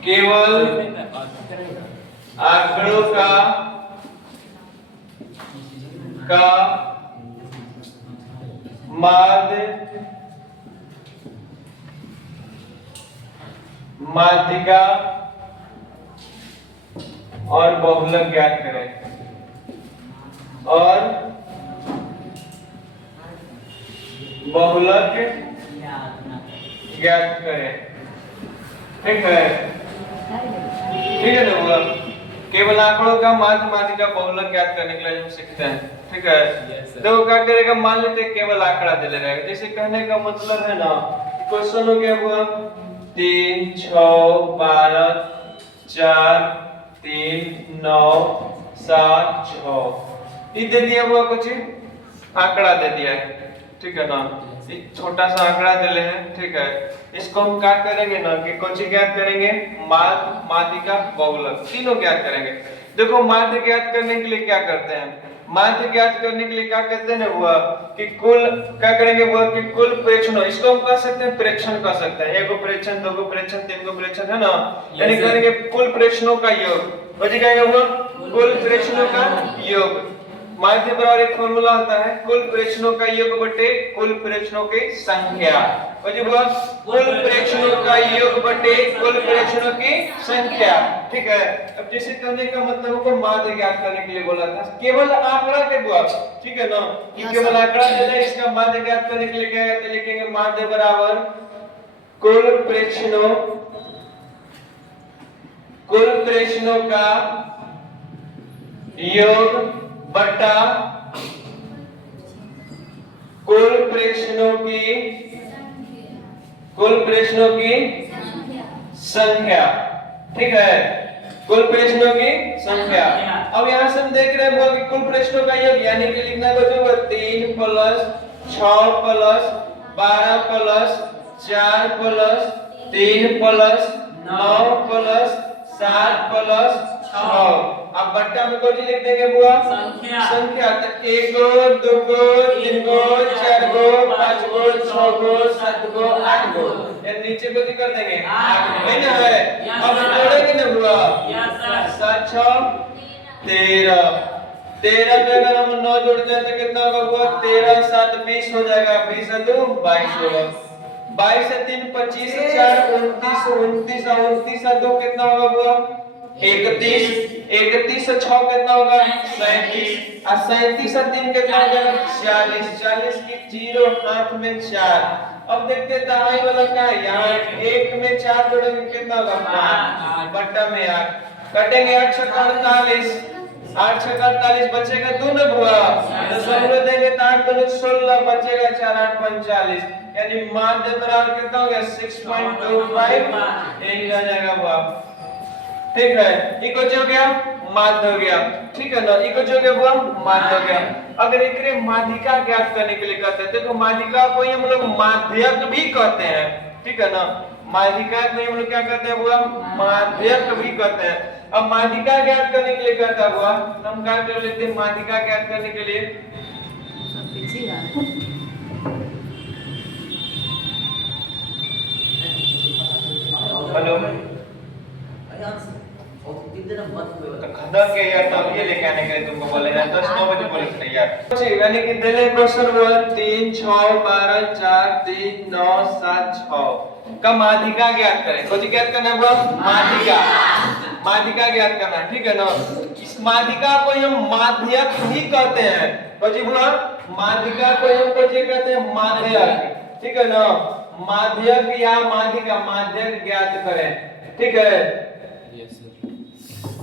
केवल आंकड़ों का माध्यिका और बहुलक ज्ञात करें और बहुलक ज्ञात करें। ठीक है ना बोला। केवल आंकड़ों का माध्यिका बहुलक ज्ञात करने के लिए हम सीखते हैं। ठीक है देखो क्या करेगा, मान लेते हैं केवल आंकड़ा दे ले रहेगा। जैसे कहने का मतलब है ना, क्वेश्चन हो गया हुआ 3 6 12 4 3 9 7 6 ये दे दिया हुआ, कुछ आंकड़ा दे दिया है। ठीक है ना, एक छोटा सा आंकड़ा दे ले हैं। ठीक है, इसको हम क्या करेंगे ना कि कौन सी ज्ञात करेंगे, माध्यिका बहुलक तीनों ज्ञात करेंगे। देखो माध्य ज्ञात करने के लिए क्या करते हैं, माध्य ज्ञात करने के लिए क्या कहते हैं हुआ कि कुल क्या करेंगे हुआ कि कुल प्रेक्षण, इसको हम कह सकते हैं प्रेक्षण कह सकते हैं। एक प्रेक्षण, दो प्रेक्षण, तीन प्रेक्षण है ना, यानी करेंगे कुल प्रेक्षणों का योग। बच जाएगा हुआ कुल प्रेक्षणों का योग। माध्य बराबर एक फॉर्मूला होता है, कुल प्रेक्षणों का योग बटे कुल प्रेक्षणों की संख्या। कुल प्रेक्षणों का योग बटे कुल प्रेक्षणों की संख्या। ठीक है, अब जैसे कहने का मतलब को माध्य ज्ञात करने के लिए बोला था केवल आंकड़ा के द्वारा। ठीक है ना, केवल आंकड़ा देना, इसका माध्य ज्ञात करने के लिए क्या कहते हैं, लिखेंगे माध्य बराबर कुल प्रेक्षणों का योग बटा कुल प्रेक्षणों की संख्या। ठीक है, कुल प्रेक्षणों की संख्या। अब यहाँ से हम देख रहे हैं कि कुल प्रेक्षणों का योग यानी कि लिखना होगा 3 plus 6 plus 12 plus 4 plus 3 plus 9 plus 7 plus 6। अब बट्टा में कोई लिख देंगे बुआ संख्या। तो 1 गो 2 गो 3 गो 4 गो 5 गो 6 गो 7 गो 8 गो, ये नीचे को कर देंगे 8 है ना। है अब जोड़ेंगे ना बुआ 7 6 13 13 पे अगर हम 9 जोड़ते हैं तो कितना होगा बुआ, 13 7 20 हो जाएगा, 20 से 2 22 होगा, 22 से 3 25 से 4 29 29 29 से 2 कितना होगा बुआ 31 31 से 6 कितना होगा 37 और 37 से 3 कितना होगा 40 40 की 0 हाथ में 4। अब देखते हैं दहाई वाला क्या है, यहाँ 1 में 4 जोड़ेंगे कितना होगा 5 बट्टा में 8 कटेंगे 8 से 48 8 से 48 बचेगा 2 ना बुआ, तो सब देंगे तो 8 2 16 बचेगा 4 8 45, यानी माध्य बराबर कितना हो गया 6.25 यही रह जाएगा बुआ। ठीक है, इको जो गया माध्य हो गया। ठीक है ना, इको जो गया हुआ माध्य हो गया। अगर एक माध्यिका ज्ञात करने के लिए कहते हैं, देखो माध्यिका को हम लोग माध्यक भी कहते हैं। ठीक है ना, माध्यिका को हम लोग क्या कहते हैं हुआ माध्यक भी कहते हैं। अब माध्यिका ज्ञात करने के लिए कहता हुआ हम क्या कर लेते हैं, माध्यिका ज्ञात करने के लिए हेलो खदा के यार तब ये लेके आने के लिए तुमको बोले यार 10 9 बजे बोले थे यार। यानी कि दिले क्वेश्चन हुआ 3 6 12 4 3 9 7 6 का माध्यिका ज्ञात करें। कौन सी ज्ञात करना है माध्यिका ज्ञात करना। ठीक है ना, इस माध्यिका को हम माध्यक भी कहते हैं। कौन सी बोला माध्यिका को हम कौन सी कहते हैं माध्यक। ठीक है ना, माध्यक या माध्यिका माध्यक ज्ञात करें। ठीक है,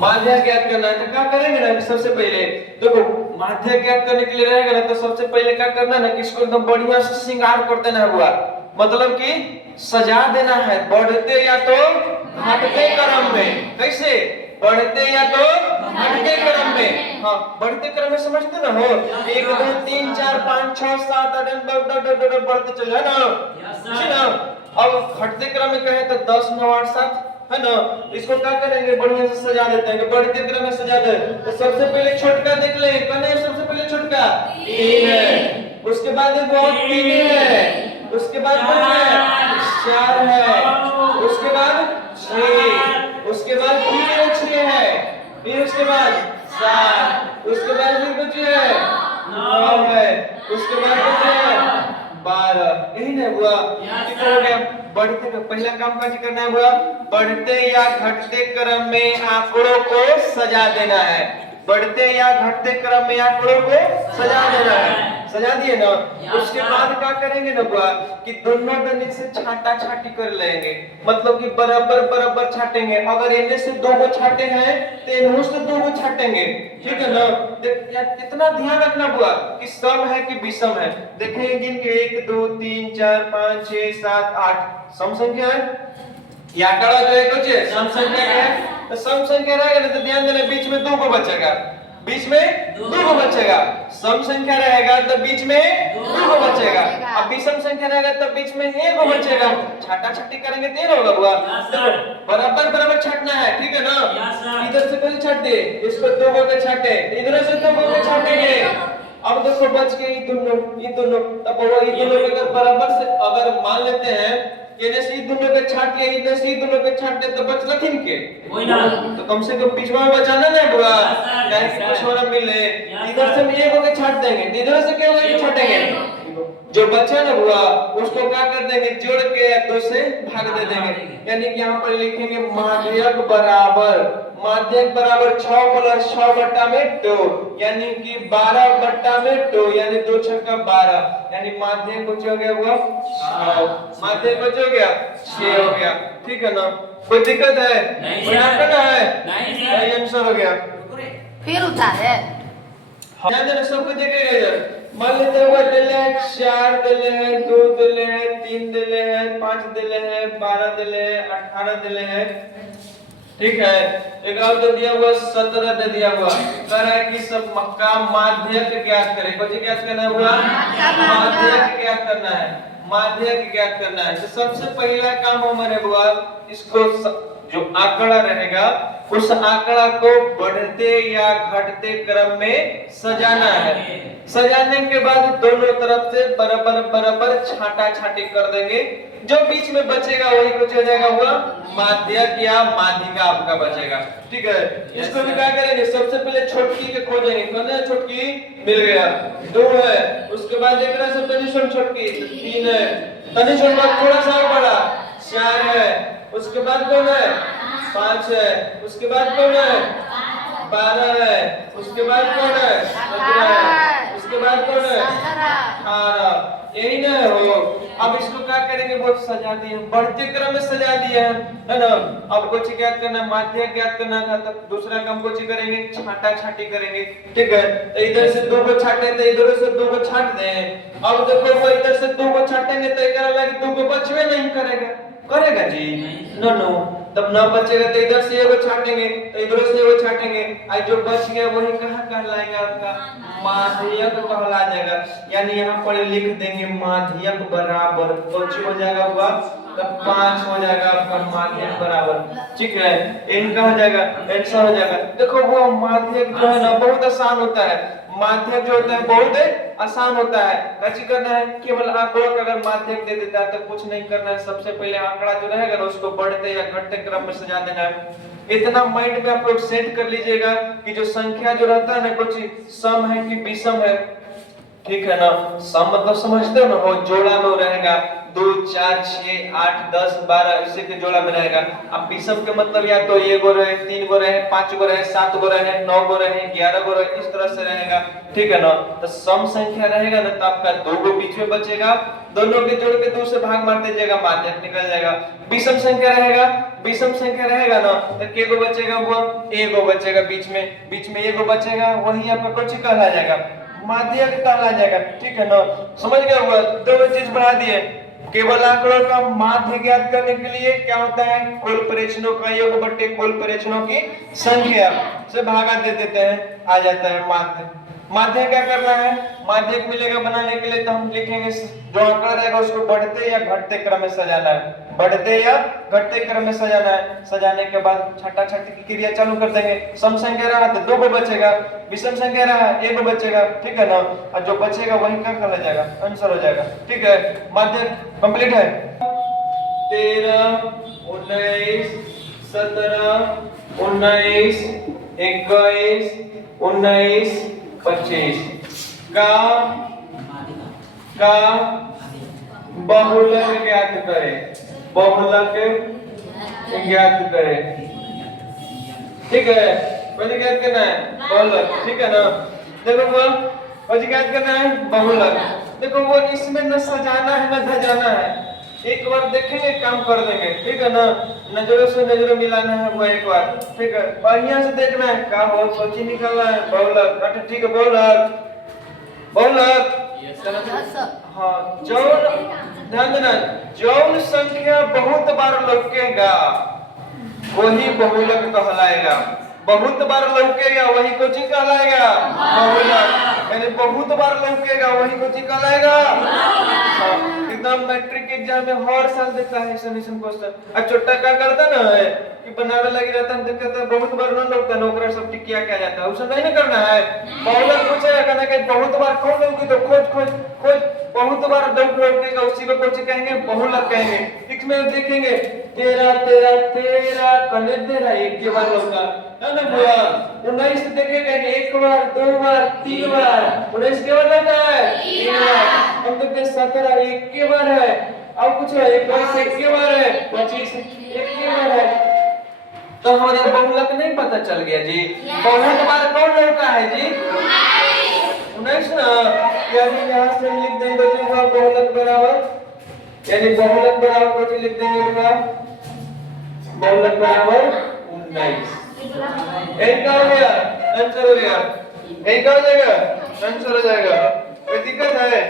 माध्य ज्ञात करना है तो क्या करेंगे ना, सबसे पहले देखो माध्य ज्ञात करने के लिए रहेगा ना तो सबसे पहले क्या करना है ना कि इसको एकदम बढ़िया से श्रृंगार कर देना है हुआ, मतलब कि सजा देना है बढ़ते या तो घटते क्रम में। कैसे बढ़ते या तो घटते क्रम में। हाँ बढ़ते क्रम में समझते ना हो 1 2 3 4 5 6 7 8 9 बढ़ते चले है ना। अब घटते क्रम में कहे तो 10 9 8 7 है ना, इसको क्या करेंगे बढ़िया से सजा देते हैं। बढ़ते क्रम में सजा दे तो सबसे पहले छोटका देख ले, कने सबसे पहले छोटका 3 है, उसके बाद बहुत 3 है, उसके बाद 5 है 4 है, 6, उसके बाद फिर 6 है, फिर उसके बाद 7, उसके बाद फिर कुछ है 9 है, उसके बाद कुछ है 12। यही ना हुआ, कितना हो गया? बढ़ते का पहला काम क्या करना है हुआ? बढ़ते या घटते क्रम में आंकड़ों को सजा देना है। बढ़ते या घटते क्रम में आंकड़ों को सजा देना है। सजा दिए ना, उसके बाद क्या करेंगे ना बुआ कि दोनों दनी से छाटा छाटी कर लेंगे, मतलब कि बराबर बराबर छाटेंगे। अगर इनमें से 2 को छाटे हैं तो इनमें से 2 को छाटेंगे, ठीक है ना? इतना ध्यान रखना बुआ कि सम है कि विषम है। देखेंगे जिनके 1 2 3 4 5 6 7 8 सम संख्या है, या आंकड़ा जो है कुछ सम संख्या है। तो सम संख्या रहेगा ना तो ध्यान देना, बीच में 2 को बचेगा, बीच में 2 को बचेगा। सम संख्या रहेगा तो बीच में 2 को बचेगा। अब विषम संख्या रहेगा तो बीच में 1 को बचेगा। छाटा छाटी करेंगे तो होगा बुआ, बराबर बराबर छाटना है, ठीक है ना? इधर से पहले छाट दे, इसको 2 को छाटे, इधर से 2 को छाटेंगे। अब देखो बच गए ये दोनों। अब वो ये दोनों अगर बराबर से अगर मान लेते हैं ये जैसे ये दोनों के छाट लिया, इधर से ये दोनों के छाट ले तो बचला किनके? वही ना, तो कम से कम बीच में बचाना ना बुआ, चाहे कि कुछ होना मिले। इधर से हम एक को छाट देंगे, इधर से क्या होगा छाटेंगे, जो बचा ना बुआ उसको क्या कर देंगे? जोड़ के 2 से भाग दे देंगे। यानी कि यहाँ पर लिखेंगे माध्यक बराबर 6 + 6 बट्टा में 2, यानी कि 12 बट्टा में 2, यानी 2 छक्का 12, यानी माध्यक कुछ हो गया हुआ 6, माध्यक कुछ हो गया 6 हो गया, ठीक है ना? कोई दिक्कत है? कोई आंकड़ा है? नहीं, आंसर हो गया। फिर उतारे ध्यान देना, सबको देखेगा इधर। मान लेते हैं दिले हैं 4 दिले हैं, 2 दिले हैं, 3 दिले हैं, 5 दिले हैं, 12 दिले हैं, 18 दिले हैं, ठीक है? एक और दे दिया हुआ 17 दे दिया हुआ। कह रहा है कि सब का माध्यक ज्ञात करें। कुछ ज्ञात करना है हुआ, माध्यक ज्ञात करना है, माध्यक ज्ञात करना है। तो सबसे पहला काम हमारे हुआ इसको जो आंकड़ा रहेगा उस आंकड़ा को बढ़ते या घटते क्रम में सजाना है। सजाने के बाद दोनों तरफ से बराबर बराबर छाटा छाटी कर देंगे। जो बीच में बचेगा वही कुछ हो जाएगा हुआ माध्यक या माध्यिका आपका बचेगा, ठीक है? इसको भी क्या करेंगे? सबसे पहले छोटकी के खोजेंगे। कौन है छोटकी? मिल गया, 2 है। उसके बाद एक तरह से तनिष्ठ छोटकी 3 है, तनिष्ठ बाद थोड़ा सा बड़ा 4 है। उसके बाद कौन है? 5 है। उसके बाद कौन है? 12 है। उसके बाद कौन है? 17 है। उसके बाद कौन है? 18। यही ना हो। अब इसको क्या करेंगे? वो सजा दिए, बढ़ते क्रम में सजा दिया है ना? अब कुछ ज्ञात करना, माध्यक ज्ञात करना था, तो दूसरा काम कुछ करेंगे, छाटा छाटी करेंगे, ठीक है? तो इधर से 2 को छाटे तो इधर से 2 को छाट दें। अब देखो वो इधर से 2 को छाटेंगे तो इधर लगे 2 को बचवे नहीं करेगा जी, नो। तब ना बचेगा तो इधर से ये वो छाटेंगे, तो इधर से वो छाटेंगे। आज जो बच गया वही कहाँ कहलाएगा? आपका माध्यक कहला जाएगा। यानी यहाँ पर लिख देंगे माध्यक बराबर कुछ हो जाएगा हुआ, तब 5 हो जाएगा आपका माध्यक बराबर, ठीक है? इनका हो जाएगा, ऐसा हो जाएगा। देखो वो माध्यक जो है ना बहुत आसान होता है। माध्यक जो होता है बहुत आसान होता है। कैसे करना है? केवल आंकड़ों का अगर माध्यक दे देता है तो कुछ नहीं करना है। सबसे पहले आंकड़ा जो रहेगा ना उसको बढ़ते या घटते क्रम में सजा देना है। इतना माइंड में आप लोग सेट कर लीजिएगा कि जो संख्या जो रहता है ना कुछ सम है कि विषम है, ठीक है ना? सम मतलब समझते हो ना, वो जोड़ा में रहेगा 2 4 6 8 10 12 इसी के जोड़ा में रहेगा। अब विषम के मतलब या तो 1 गो रहे, 3 गो रहे, 5 गो रहे, 7 गो रहे, 9 गो रहे, 11 गो रहे, इस तरह से रहेगा, ठीक है ना? तो सम संख्या रहेगा ना तो आपका 2 गो बीच में बचेगा, दोनों के जोड़ के 2 से भाग मार दीजिएगा, माध्यक निकल जाएगा। विषम संख्या रहेगा ना तो के गो बचेगा? वो 1 गो बचेगा, बीच में 1 गो बचेगा, वही आपका कुछ कहला जाएगा, माध्यक कहला जाएगा, ठीक है ना? समझ गए हुआ? 2 चीज बढ़ा दिए। केवल आंकड़ों का माध्य ज्ञात करने के लिए क्या होता है? कुल परीक्षणों का योग बटे कुल परीक्षणों की संख्या से भागा दे देते हैं, आ जाता है माध्य। माध्य क्या करना है? माध्यक मिलेगा बनाने के लिए तो हम लिखेंगे जो आंकड़ा रहेगा उसको बढ़ते या घटते क्रम में सजाना है, बढ़ते या घटते क्रम में सजाना है। सजाने के बाद छटा छटी की क्रिया चालू कर देंगे। सम संख्या रहा तो 2 को बचेगा, विषम संख्या रहा 1 को बचेगा, ठीक है ना? और जो बचेगा वही क्या कहला जाएगा? आंसर हो जाएगा, ठीक है? माध्यक कंप्लीट है। 13 19 17 19 21 19 25 का बहुलक ज्ञात करें। बहुलक ज्ञात करें। ठीक है, मुझे ज्ञात करना है बहुलक, ठीक है ना। देखो वो मुझे ज्ञात करना है बहुलक। देखो वो इसमें न सजाना है न धजाना है, एक बार देखेंगे काम कर देंगे, ठीक है ना। नजरों से नजरों मिलाना है वो एक बार, ठीक है। बढ़िया से देखना है क्या हो सोची निकालना है बहुलक। अच्छा ठीक है, बहुलक बहुलक हाँ जौन ध्यान देना, जौन संख्या बहुत बार लौकेगा वही बहुलक कहलाएगा। बहुत बार लौकेगा वही को चीज कहलाएगा बहुलक। यानी बहुत बार लौकेगा वही को चीज कहलाएगा। एकदम मैट्रिक एग्जाम में हर साल देता है ऐसा क्वेश्चन। अब छोटा क्या करता ना है कि बनावे लगी रहता है, कहता है बहुत बार न लौटता है, नौकरा सब किया क्या जाता है, उसे नहीं करना है। बहुलक पूछेगा कहना कि बहुत बार कौन लौकी, तो खोज खोज खोज बहुत बार लौकेगा उसी को कुछ कहेंगे बहुलक कहेंगे। इसमें देखेंगे 13 13 13 कने 13 एक के बार लौका है ना बुआ। 19 देखेगा एक बार दो बार तीन बार, 19 के बार लौका है तीन बार। हम देखते 17 एक के बार है, अब कुछ है 21 एक के बार है, 25 एक के बार है। तो हमारे बहुलक नहीं पता चल गया जी। बहुत बार कौन लौका है जी 19 ना। यानी यहाँ से लिख देंगे बहुलक बराबर, यानी बहुलक बराबर कुछ लिख देंगे बहुलक बराबर 19। यही क्या हो गया आंसर हो गया, यही क्या हो जाएगा आंसर हो जाएगा। कोई दिक्कत है?